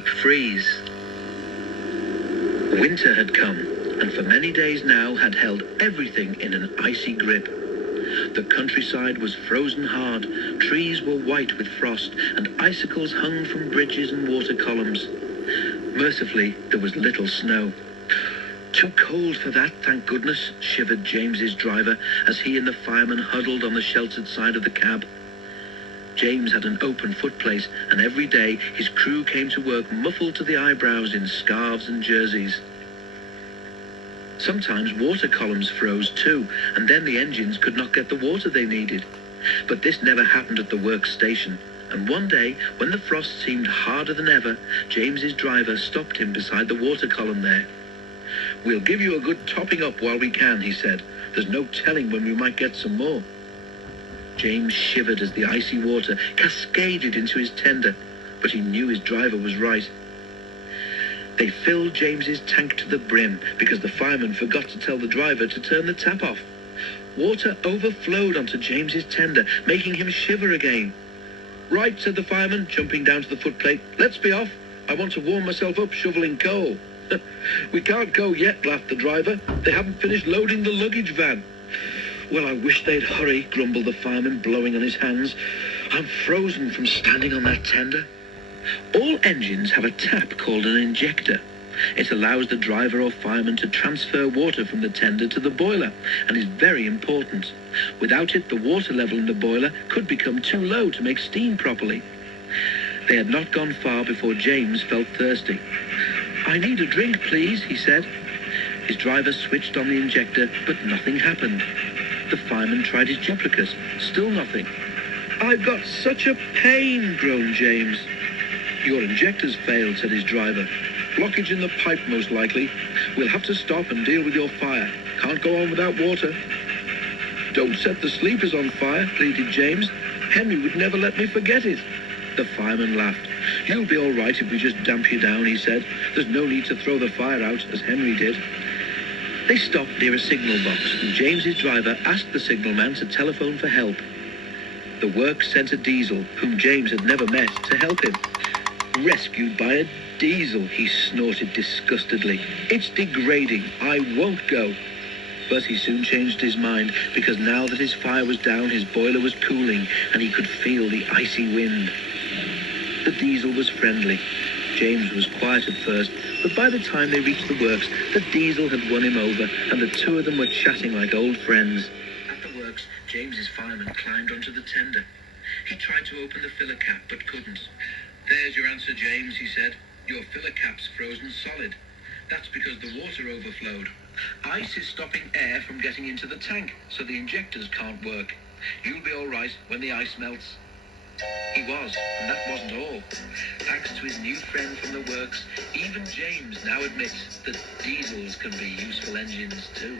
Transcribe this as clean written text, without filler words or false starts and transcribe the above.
deep freeze. Winter had come, and for many days now had held everything in an icy grip. The countryside was frozen hard, trees were white with frost, and icicles hung from bridges and water columns. Mercifully, there was little snow. Too cold for that, thank goodness, shivered James's driver as he and the fireman huddled on the sheltered side of the cab. James had an open footplate, and every day his crew came to work muffled to the eyebrows in scarves and jerseys. Sometimes water columns froze too, and then the engines could not get the water they needed. But this never happened at the works station, and one day, when the frost seemed harder than ever, James's driver stopped him beside the water column there. "We'll give you a good topping up while we can," he said. "There's no telling when we might get some more." James shivered as the icy water cascaded into his tender, but he knew his driver was right. They filled James's tank to the brim because the fireman forgot to tell the driver to turn the tap off. Water overflowed onto James's tender, making him shiver again. "Right," said the fireman, jumping down to the footplate. "Let's be off. I want to warm myself up shoveling coal." "We can't go yet," laughed the driver. "They haven't finished loading the luggage van." "Well, I wish they'd hurry," grumbled the fireman, blowing on his hands. "I'm frozen from standing on that tender." All engines have a tap called an injector. It allows the driver or fireman to transfer water from the tender to the boiler and is very important. Without it, the water level in the boiler could become too low to make steam properly. They had not gone far before James felt thirsty. "I need a drink, please," he said. His driver switched on the injector, but nothing happened. The fireman tried his duplicate. Still nothing. "I've got such a pain," groaned James. "Your injector's failed," said his driver. "Blockage in the pipe, most likely. We'll have to stop and deal with your fire. Can't go on without water." "Don't set the sleepers on fire," pleaded James. "Henry would never let me forget it." The fireman laughed. "You'll be all right if we just damp you down," he said. "There's no need to throw the fire out, as Henry did." They stopped near a signal box, and James's driver asked the signalman to telephone for help. The works sent a diesel, whom James had never met, to help him. "Rescued by a diesel," he snorted disgustedly. "It's degrading. I won't go." But he soon changed his mind, because now that his fire was down, his boiler was cooling, and he could feel the icy wind. The diesel was friendly. James was quiet at first, but by the time they reached the works, the diesel had won him over, and the two of them were chatting like old friends. At the works, James's fireman climbed onto the tender. He tried to open the filler cap, but couldn't. "There's your answer, James," he said. "Your filler cap's frozen solid. That's because the water overflowed. Ice is stopping air from getting into the tank, so the injectors can't work. You'll be all right when the ice melts." He was, and that wasn't all. Thanks to his new friend from the works, even James now admits that diesels can be useful engines too.